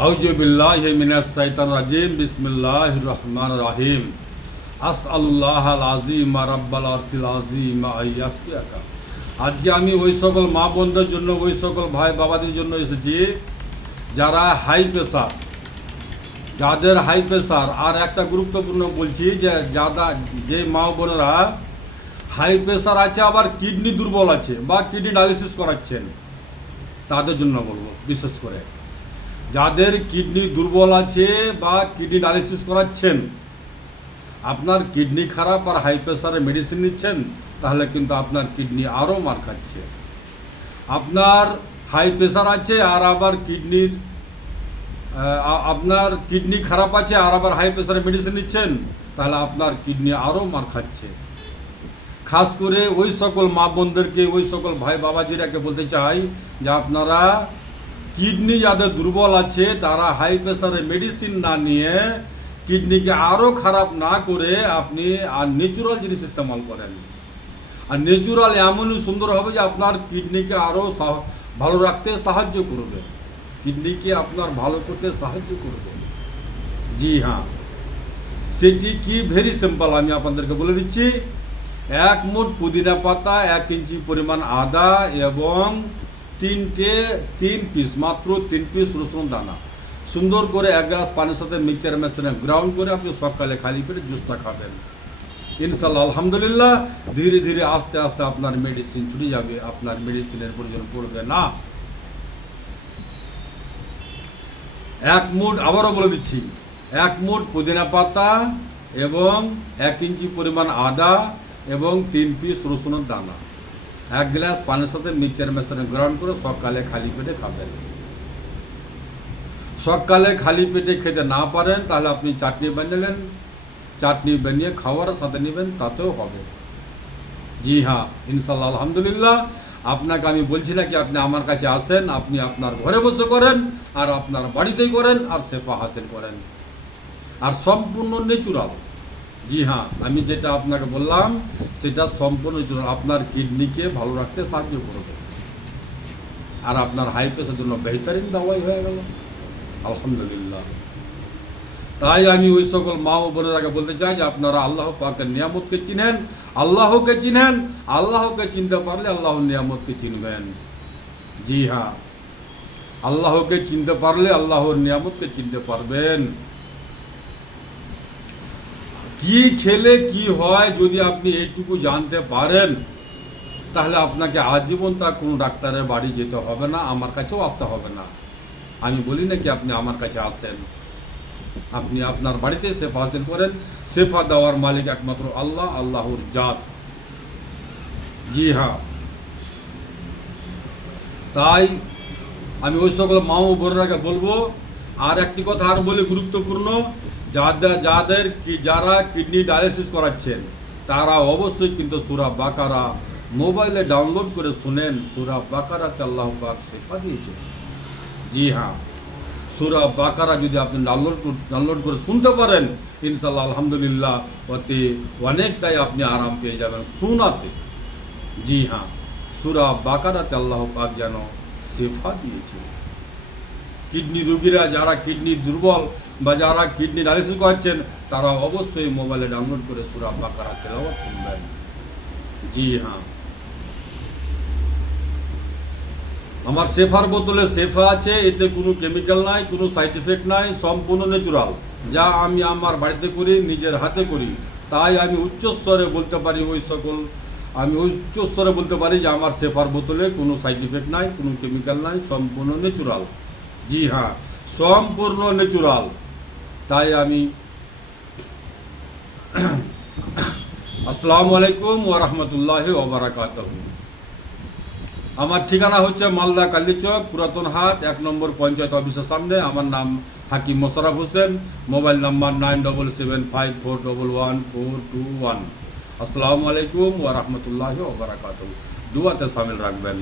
আউযু বিল্লাহি মিনাশ শাইতানির রাজিম বিসমিল্লাহির রহমানির রহিম আসআলুল্লাহাল আযীম রাব্বাল আরশিল আযীম আইয়াসকিয়াকা। আজকে আমি ওই সকল মা বোনদের জন্য, ওই সকল ভাই বাবাদের জন্য এসেছি যারা হাই প্রেসার, যাদের হাই প্রেসার। আর একটা গুরুত্বপূর্ণ বলছি যে মা বোনেরা হাই প্রেসার আছে, আবার কিডনি দুর্বল আছে বা কিডনি ডায়ালিসিস করাচ্ছেন, তাদের জন্য বলবো। বিশেষ করে যাদের কিডনি দুর্বল আছে বা কিডনি ডায়ালিসিস করাচ্ছেন, আপনার কিডনি খারাপ আর হাই প্রেসারে মেডিসিন নিচ্ছেন, তাহলে কিন্তু আপনার কিডনি আরও মার খাচ্ছে। আপনার হাই প্রেসার আছে আর আবার আপনার কিডনি খারাপ আছে আর আবার হাই প্রেসারে মেডিসিন নিচ্ছেন, তাহলে আপনার কিডনি আরও মার খাচ্ছে। খাস করে ওই সকল মা বোনদেরকে, ওই সকল ভাই বাবাজিরাকে বলতে চাই যে আপনারা কিডনি যাদের দুর্বল আছে তারা হাই প্রেসারে মেডিসিন না নিয়ে কিডনিকে আরও খারাপ না করে আপনি আর ন্যাচুরাল জিনিস ইস্তেমাল করেন। আর ন্যাচুরাল এমনই সুন্দর হবে যে আপনার কিডনিকে আরও ভালো রাখতে সাহায্য করবে, কিডনিকে আপনার ভালো করতে সাহায্য করবে। জি হ্যাঁ, সেটি কি? ভেরি সিম্পল, আমি আপনাদেরকে বলে দিচ্ছি। এক মুঠ পুদিনা পাতা, 1 ইঞ্চি পরিমাণ আদা এবং 3 পিস, মাত্র 3 পিস রসুন দানা সুন্দর করে 1 গ্লাস পানির সাথে মিক্সচার মেশিনে গ্রাউন্ড করে আপনি সকালে খালি পেটে জুসটা খাবেন। ইনশাল্লাহ আলহামদুলিল্লাহ ধীরে ধীরে আস্তে আস্তে আপনার মেডিসিন ছুটে যাবে, আপনার মেডিসিনের প্রয়োজন পড়বে না। এক মুঠ, আবারও বলে দিচ্ছি, 1 মুঠ পুদিনা পাতা এবং 1 ইঞ্চি পরিমাণ আদা এবং 3 পিস রসুনের দানা 1 গ্লাস পানির সাথে মিক্সচার মেশিনে গ্রাউন্ড করে সকালে খালি পেটে খাবেন। সকালে খালি পেটে খেতে না পারেন তাহলে আপনি চাটনি বানিয়ে চাটনি বানিয়ে খাওয়ার সাথে নেবেন, তাতেও হবে। জি হ্যাঁ, ইনশাল্লাহ আলহামদুলিল্লাহ। আপনাকে আমি বলছি না কি আপনি আমার কাছে আসেন, আপনি আপনার ঘরে বসে করেন আর আপনার বাড়িতেই করেন আর শেফা হাসিল করেন, আর সম্পূর্ণ ন্যাচুরাল। জি হ্যাঁ, আমি যেটা আপনাকে বললাম সেটা সম্পূর্ণ ন্যাচুরাল, আপনার কিডনিকে ভালো রাখতে সাহায্য করবে আর আপনার হাই প্রেসারের জন্য বেহতরিন দাওয়াই হয়ে গেল আলহামদুলিল্লাহ। তাই আমি ওই সকল মা ও বোনেরাকে বলতে চাই যে আপনারা আল্লাহ পাকের নিয়ামতকে চিনেন, আল্লাহকে চিনেন। আল্লাহকে চিনতে পারলে আল্লাহর নিয়ামতকে চিনবেন। জি হ্যাঁ, আল্লাহকে চিনতে পারলে আল্লাহর নিয়ামতকে চিনতে পারবেন। কি খেলে কি হয় যদি আপনি এইটুকু জানতে পারেন, তাহলে আপনাকে আজীবন তা কোনো ডাক্তারের বাড়ি যেতে হবে না, আমার কাছেও আসতে হবে না। আমি বলি না কি আপনি আমার কাছে আসেন, আপনি আপনার বাড়িতে শেফা হাসিল করেন। শেফা দেওয়ার মালিক একমাত্র আল্লাহ, আল্লাহর জাত। জি হ্যাঁ, তাই আমি ওই সকল মা ও বোনেরাকে বলবো। আর একটি কথা আর বলি গুরুত্বপূর্ণ, যারা কিডনি ডায়ালিসিস করাচ্ছেন তারা অবশ্যই কিন্তু সূরা বাকারা মোবাইলে ডাউনলোড করে শুনেন। সূরা বাকারাতে আল্লাহ পাক শেফা দিয়েছে। জি হ্যাঁ, সূরা বাকারা যদি আপনি ডাউনলোড করে শুনতে পারেন, ইনশাল্লাহ আলহামদুলিল্লাহ ওতে অনেকটাই আপনি আরাম পেয়ে যাবেন শোনাতে। জি হ্যাঁ, সূরা বাকারাতে আল্লাহ পাক যেন শেফা দিয়েছে। কিডনি রোগীরা, যারা কিডনি দুর্বল বা যারা কিডনি ডায়ালিসিস করাচ্ছেন, তারা অবশ্যই মোবাইলে ডাউনলোড করে সূরা বাকারা তেলাওয়াত শুনবেন। জি হ্যাঁ, আমার শেফার বোতলে শেফা আছে, এতে কোনো কেমিক্যাল নাই, কোনো সাইড এফেক্ট নাই, সম্পূর্ণ ন্যাচুরাল। যা আমি আমার বাড়িতে করি, নিজের হাতে করি, তাই আমি উচ্চস্বরে বলতে পারি বলতে পারি যে আমার শেফার বোতলে কোনো সাইড এফেক্ট নাই, কোনো কেমিক্যাল নাই, সম্পূর্ণ ন্যাচুরাল। জি হ্যাঁ, সম্পূর্ণ ন্যাচুরাল। তাই আমি আসসালামু আলাইকুম ওয়া রাহমাতুল্লাহি ওয়া বারাকাতুহু। আমার ঠিকানা হচ্ছে মালদা কালীচক পুরাতন হাট 1 নম্বর পঞ্চায়েত অফিসের সামনে। আমার নাম হাকিম মোশাররফ হোসেন। Mobile number 9775411421। আসসালামু আলাইকুম ওয়া রাহমাতুল্লাহি ওয়া বারাকাতুহু। দুআতে শামিল রাখবেন।